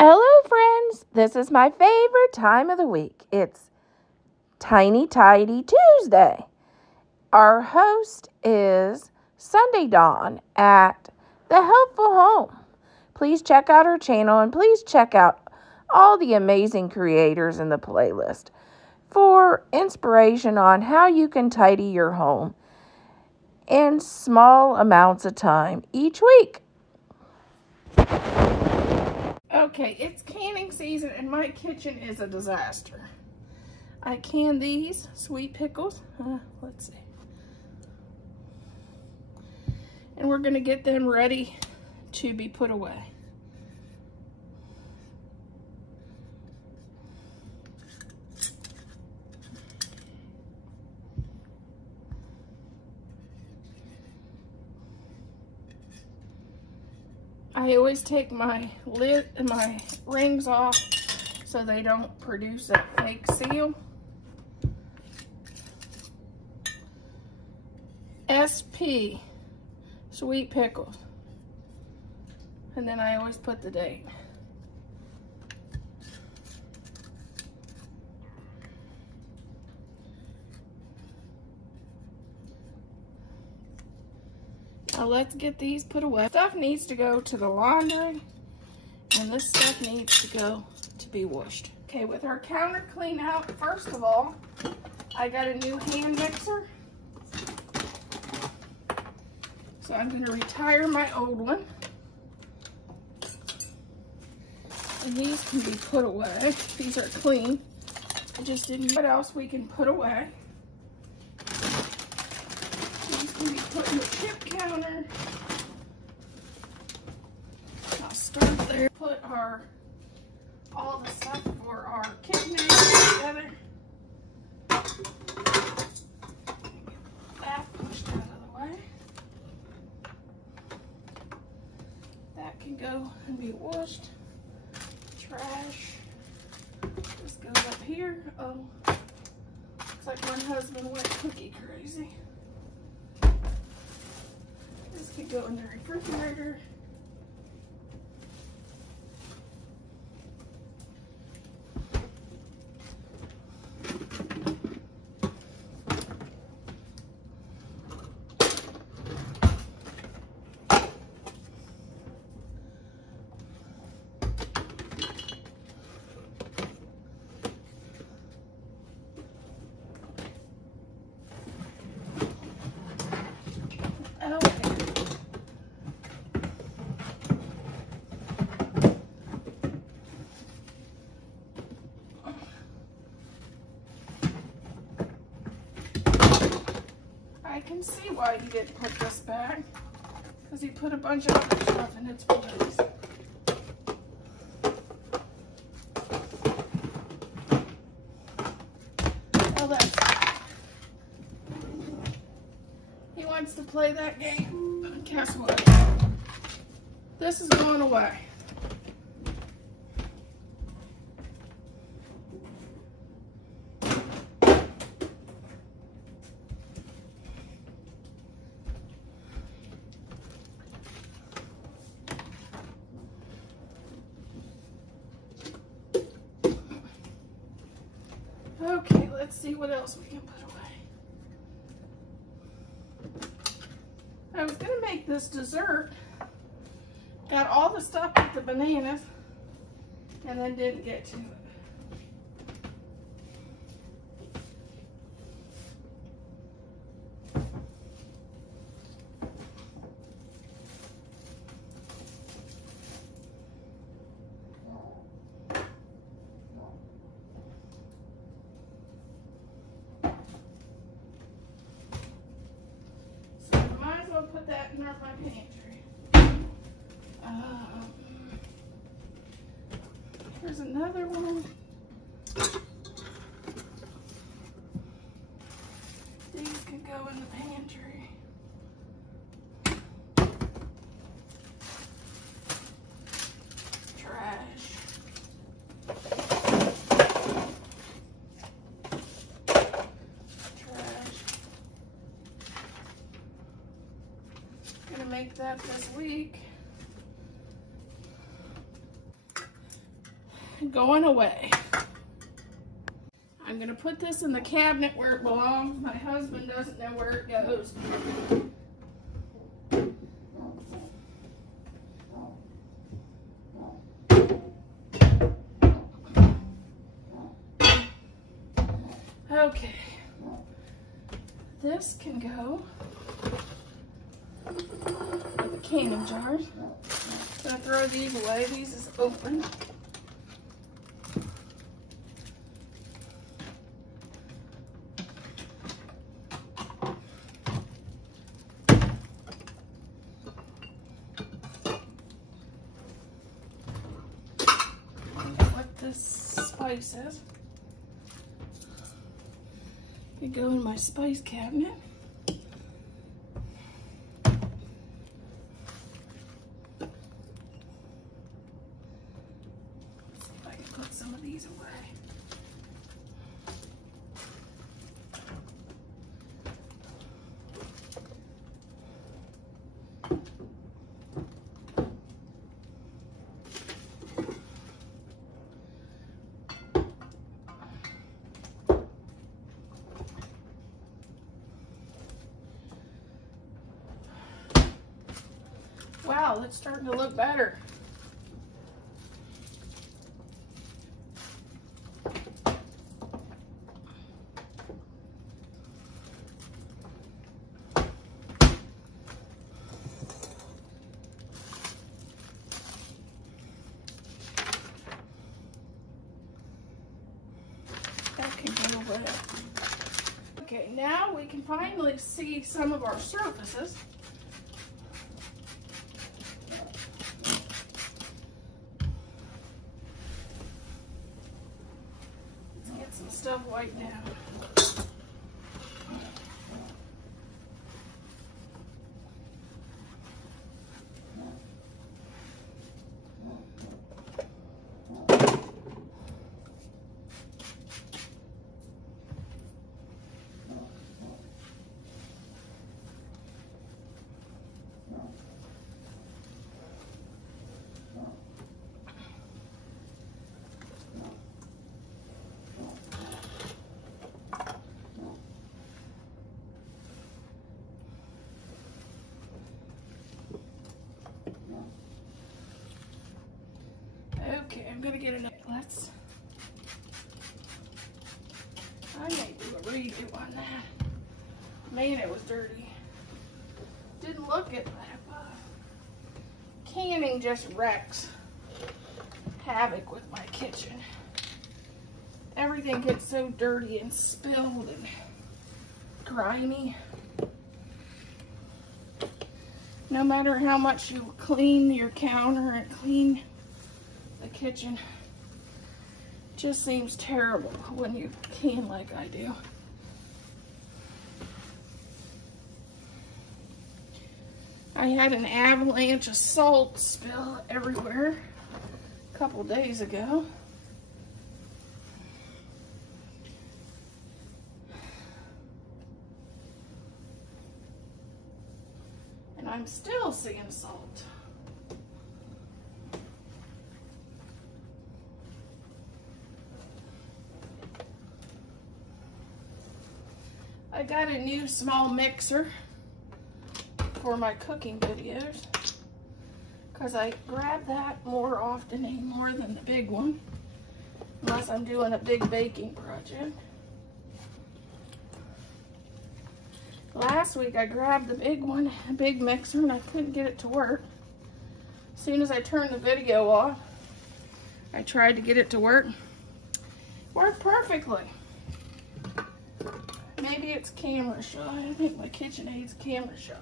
Hello, friends. This is my favorite time of the week. It's Tiny Tidy Tuesday. Our host is Sunday Dawn at The Helpful Home. Please check out her channel and please check out all the amazing creators in the playlist for inspiration on how you can tidy your home in small amounts of time each week. Okay, it's canning season and my kitchen is a disaster. I canned these sweet pickles. Let's see. And we're going to get them ready to be put away. I always take my lid and my rings off so they don't produce that fake seal. SP sweet pickles. And then I always put the date. Now let's get these put away. Stuff needs to go to the laundry, and this stuff needs to go to be washed. Okay, with our counter clean out, first of all, I got a new hand mixer. So I'm going to retire my old one. And these can be put away. These are clean. I just didn't know what else we can put away. These can be put in the chip counter. I'll start there. Put all the stuff for our kitchen together. That pushed out of the way. That can go and be washed. Trash. This goes up here. Oh, looks like my husband went cookie crazy. This could go in the refrigerator. I can see why he didn't put this back, because he put a bunch of other stuff in its place. Well, he wants to play that game. Guess what? This is going away. Okay, let's see what else we can put away. I was going to make this dessert. Got all the stuff with the bananas and then didn't get to it. Put that in my pantry. Here's another one. These can go in the pantry. Trash. Make that this week. going away. I'm going to put this in the cabinet where it belongs. My husband doesn't know where it goes. Okay, this can go in the canning jars. I'm gonna throw these away. These is open. What this spice is. It go in my spice cabinet. Let's see if I can put some of these away. Wow, it's starting to look better. That can go away. Okay, now we can finally see some of our surfaces. Some stuff wiped down. Okay, I'm gonna get it. Let's. I may do a redo on that. Man, it was dirty. Didn't look it, but canning just wrecks havoc with my kitchen. Everything gets so dirty and spilled and grimy. No matter how much you clean your counter and clean the kitchen, just seems terrible when you can like I do. I had an avalanche of salt spill everywhere a couple days ago. And I'm still seeing salt. I got a new small mixer for my cooking videos because I grab that more often anymore than the big one, unless I'm doing a big baking project. Last week I grabbed the big one, a big mixer, and I couldn't get it to work. As soon as I turned the video off, I tried to get it to work. Worked perfectly. Maybe it's camera shy. I think my KitchenAid's camera shy.